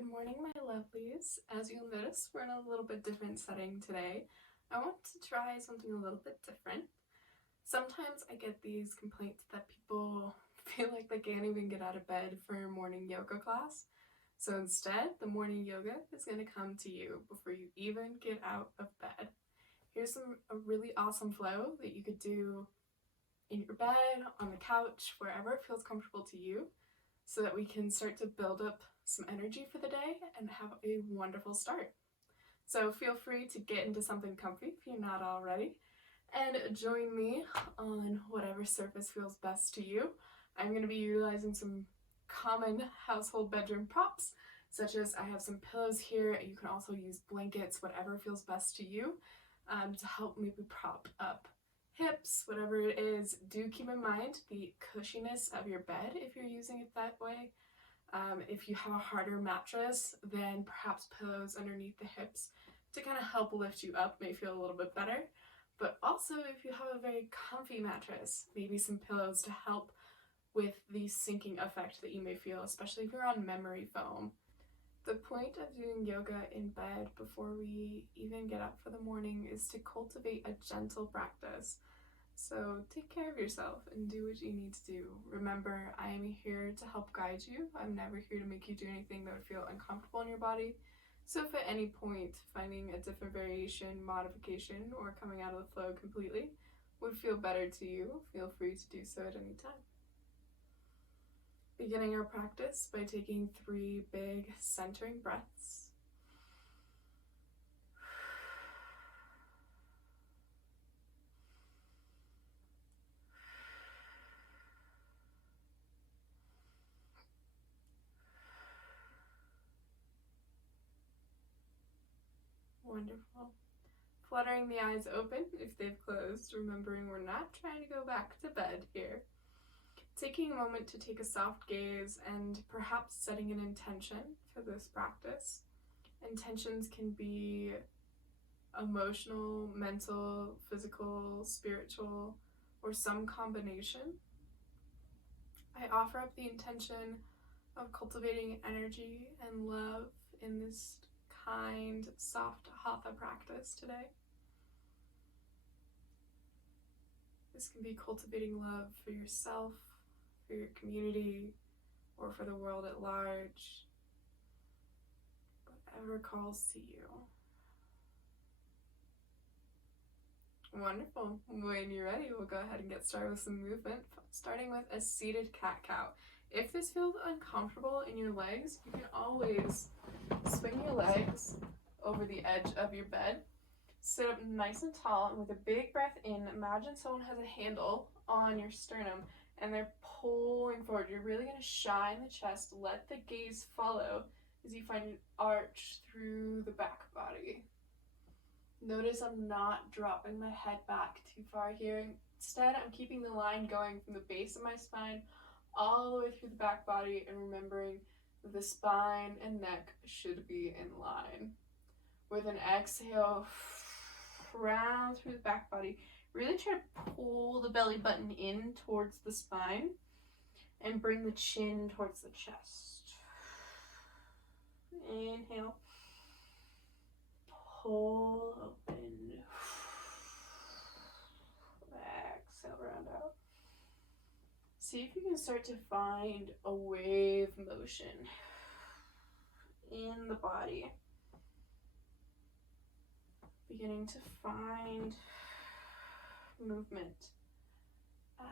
Good morning, my lovelies. As you'll notice, we're in a little bit different setting today. I want to try something a little bit different. Sometimes I get these complaints that people feel like they can't even get out of bed for a morning yoga class. So instead, the morning yoga is going to come to you before you even get out of bed. Here's a really awesome flow that you could do in your bed, on the couch, wherever it feels comfortable to you, so that we can start to build up some energy for the day and have a wonderful start. So feel free to get into something comfy if you're not already, and join me on whatever surface feels best to you. I'm going to be utilizing some common household bedroom props, such as I have some pillows here. You can also use blankets, whatever feels best to you, to help maybe prop up hips, whatever it is. Do keep in mind the cushiness of your bed if you're using it that way. If you have a harder mattress, then perhaps pillows underneath the hips to kind of help lift you up may feel a little bit better. But also, if you have a very comfy mattress, maybe some pillows to help with the sinking effect that you may feel, especially if you're on memory foam. The point of doing yoga in bed before we even get up for the morning is to cultivate a gentle practice. So take care of yourself and do what you need to do. Remember, I am here to help guide you. I'm never here to make you do anything that would feel uncomfortable in your body. So if at any point finding a different variation, modification, or coming out of the flow completely would feel better to you, feel free to do so at any time. Beginning our practice by taking 3 big centering breaths. Wonderful. Fluttering the eyes open if they've closed, remembering we're not trying to go back to bed here. Taking a moment to take a soft gaze and perhaps setting an intention for this practice. Intentions can be emotional, mental, physical, spiritual, or some combination. I offer up the intention of cultivating energy and love in this kind, soft hatha practice today. This can be cultivating love for yourself, for your community, or for the world at large. Whatever calls to you. Wonderful. When you're ready, we'll go ahead and get started with some movement, starting with a seated cat-cow. If this feels uncomfortable in your legs, you can always swing your legs over the edge of your bed. Sit up nice and tall, and with a big breath in, imagine someone has a handle on your sternum and they're pulling forward. You're really going to shine the chest, let the gaze follow as you find an arch through the back body. Notice I'm not dropping my head back too far here. Instead, I'm keeping the line going from the base of my spine all the way through the back body, and remembering that the spine and neck should be in line. With an exhale, round through the back body. Really try to pull the belly button in towards the spine and bring the chin towards the chest. Inhale. Pull open. Exhale, round out. See if you can start to find a wave motion in the body. Beginning to find movement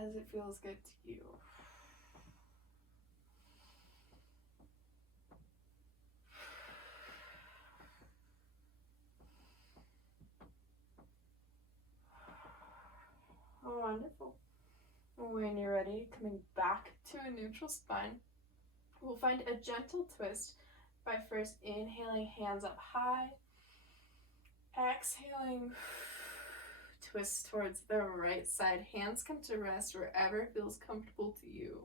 as it feels good to you. Oh, wonderful. When you're ready, coming back to a neutral spine, we'll find a gentle twist by first inhaling, hands up high. Exhaling, twist towards the right side. Hands come to rest wherever feels comfortable to you.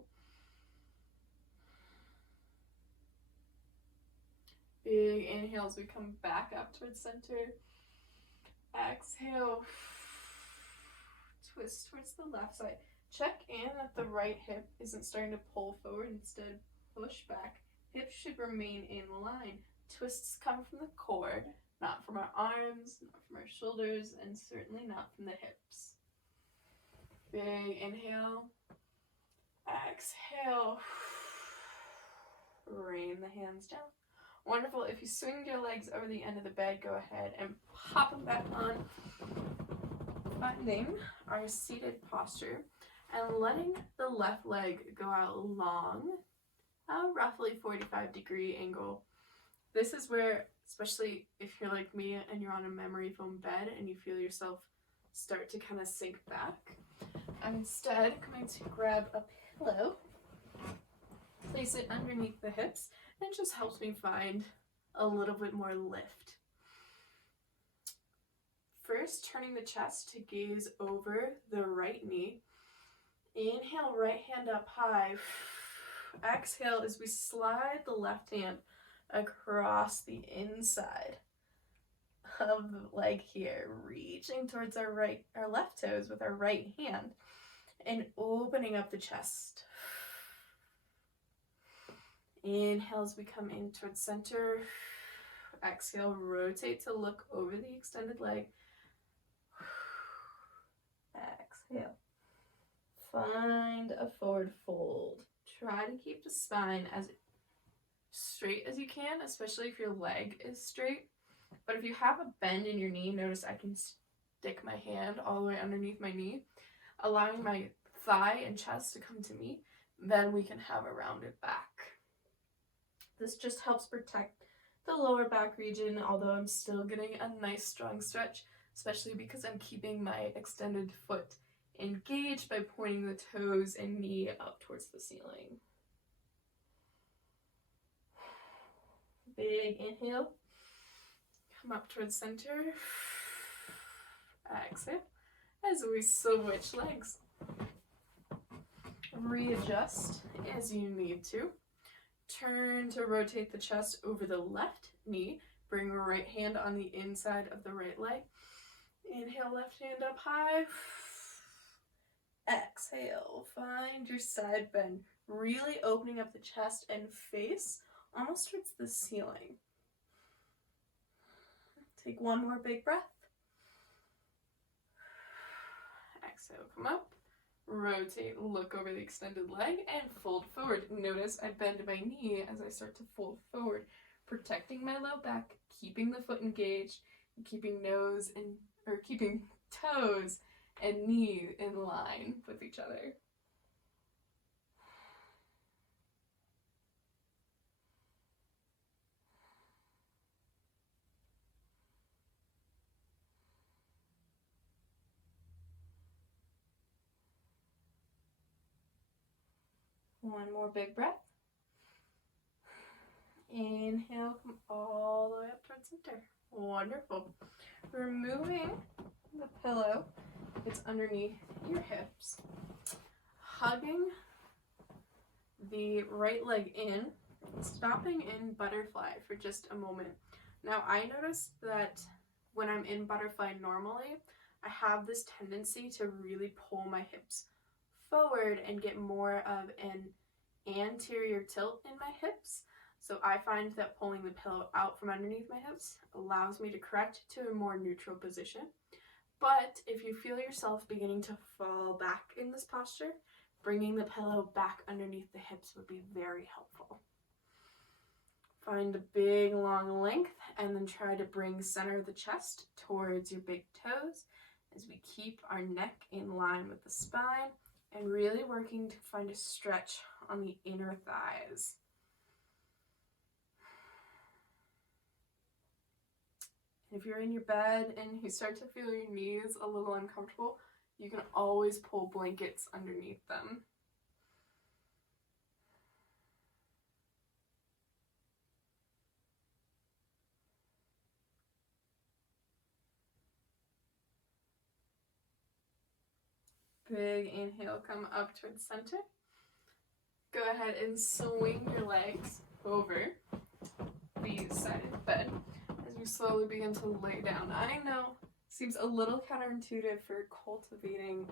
Big inhale as we come back up towards center. Exhale, twist towards the left side. Check in that the right hip isn't starting to pull forward, instead push back. Hips should remain in line. Twists come from the cord, not from our arms, not from our shoulders, and certainly not from the hips. Big inhale. Exhale. Rain the hands down. Wonderful. If you swing your legs over the end of the bed, go ahead and pop them back on. Finding our seated posture and letting the left leg go out long, a roughly 45-degree angle. This is where, especially if you're like me and you're on a memory foam bed and you feel yourself start to kind of sink back, I'm instead going to grab a pillow, place it underneath the hips, and it just helps me find a little bit more lift. First, turning the chest to gaze over the right knee. Inhale, right hand up high. Exhale as we slide the left hand across the inside of the leg here, reaching towards our left toes with our right hand and opening up the chest. Inhale as we come in towards center. Exhale, rotate to look over the extended leg. Exhale. Find a forward fold. Try to keep the spine as straight as you can, especially if your leg is straight. But if you have a bend in your knee, notice I can stick my hand all the way underneath my knee, allowing my thigh and chest to come to me. Then we can have a rounded back. This just helps protect the lower back region, although I'm still getting a nice strong stretch, especially because I'm keeping my extended foot engaged by pointing the toes and knee up towards the ceiling. Big inhale. Come up towards center. Exhale as we switch legs. Readjust as you need to. Turn to rotate the chest over the left knee. Bring right hand on the inside of the right leg. Inhale, left hand up high. Exhale, find your side bend, really opening up the chest and face almost towards the ceiling. Take one more big breath. Exhale, come up. Rotate, look over the extended leg, and fold forward. Notice I bend my knee as I start to fold forward, protecting my low back, keeping the foot engaged, and keeping toes and knee in line with each other. One more big breath. Inhale, come all the way up towards center. Wonderful. Removing the pillow that's underneath your hips. Hugging the right leg in, stopping in butterfly for just a moment. Now I notice that when I'm in butterfly normally, I have this tendency to really pull my hips forward and get more of an anterior tilt in my hips. So I find that pulling the pillow out from underneath my hips allows me to correct to a more neutral position. But if you feel yourself beginning to fall back in this posture, bringing the pillow back underneath the hips would be very helpful. Find a big long length and then try to bring center of the chest towards your big toes as we keep our neck in line with the spine and really working to find a stretch on the inner thighs. If you're in your bed and you start to feel your knees a little uncomfortable, you can always pull blankets underneath them. Big inhale, come up towards center. Go ahead and swing your legs over the side of the bed as you slowly begin to lay down. I know it seems a little counterintuitive for cultivating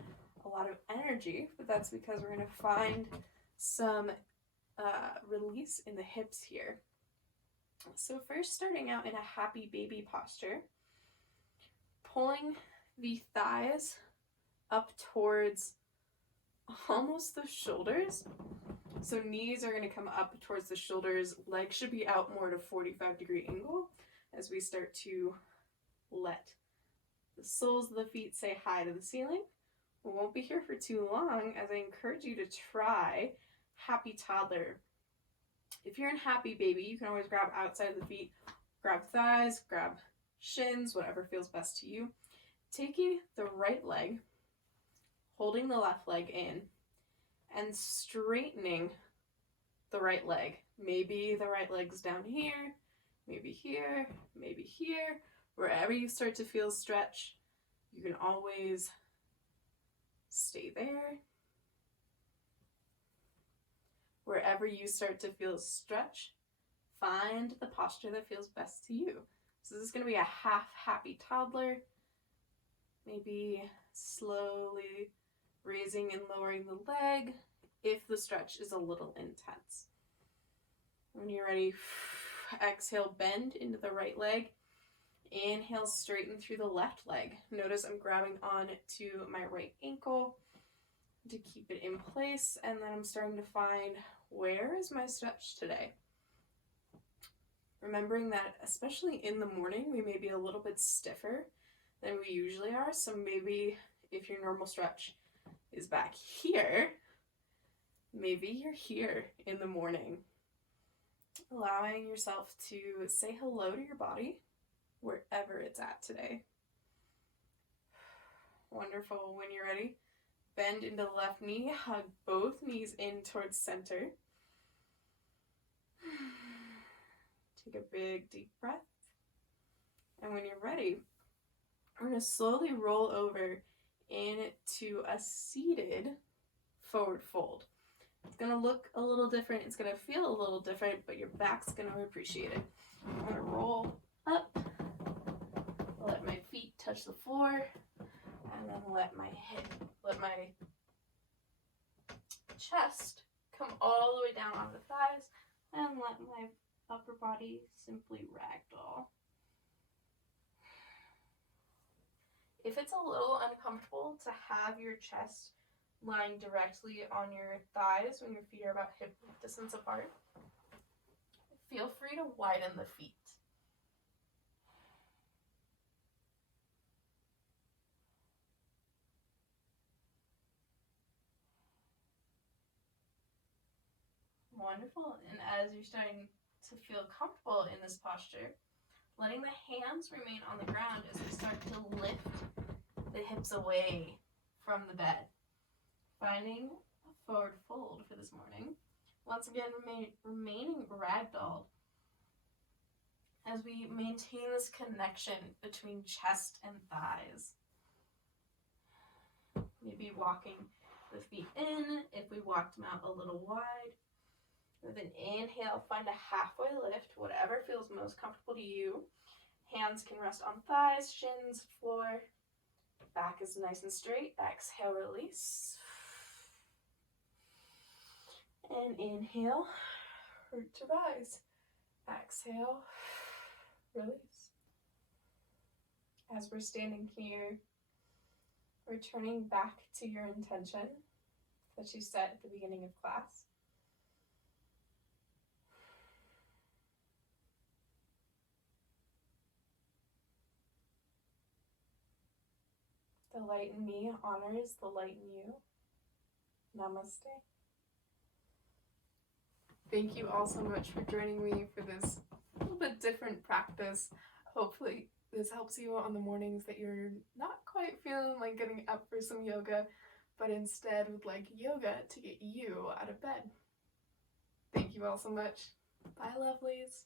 a lot of energy, but that's because we're going to find some release in the hips here. So first, starting out in a happy baby posture, pulling the thighs up towards almost the shoulders. So knees are going to come up towards the shoulders, legs should be out more at a 45-degree angle as we start to let the soles of the feet say hi to the ceiling. We won't be here for too long as I encourage you to try happy toddler. If you're in happy baby, you can always grab outside of the feet, grab thighs, grab shins, whatever feels best to you. Taking the right leg, holding the left leg in, and straightening the right leg. Maybe the right leg's down here, maybe here, maybe here. Wherever you start to feel stretch, you can always stay there. Wherever you start to feel stretch, find the posture that feels best to you. So this is going to be a half happy toddler, maybe slowly raising and lowering the leg if the stretch is a little intense. When you're ready, exhale, bend into the right leg. Inhale, straighten through the left leg. Notice I'm grabbing on to my right ankle to keep it in place, and then I'm starting to find, where is my stretch today? Remembering that especially in the morning, we may be a little bit stiffer than we usually are, so maybe if your normal stretch is back here, maybe you're here in the morning. Allowing yourself to say hello to your body wherever it's at today. Wonderful. When you're ready, bend into the left knee, hug both knees in towards center. Take a big deep breath. And when you're ready, we're going to slowly roll over into a seated forward fold. It's going to look a little different. It's going to feel a little different, but your back's going to appreciate it. I'm going to roll up, let my feet touch the floor, and then let my chest come all the way down on the thighs, and let my upper body simply ragdoll. If it's a little uncomfortable to have your chest lying directly on your thighs when your feet are about hip distance apart, feel free to widen the feet. Wonderful. And as you're starting to feel comfortable in this posture, letting the hands remain on the ground as we start to lift the hips away from the bed. Finding a forward fold for this morning. Once again, remaining ragdolled as we maintain this connection between chest and thighs. Maybe walking the feet in if we walked them out a little wide. With an inhale, find a halfway lift, whatever feels most comfortable to you. Hands can rest on thighs, shins, floor. Back is nice and straight. Exhale, release. And inhale, root to rise. Exhale, release. As we're standing here, returning back to your intention that you set at the beginning of class. The light in me honors the light in you. Namaste. Thank you all so much for joining me for this little bit different practice. Hopefully this helps you on the mornings that you're not quite feeling like getting up for some yoga, but instead would like yoga to get you out of bed. Thank you all so much. Bye, lovelies.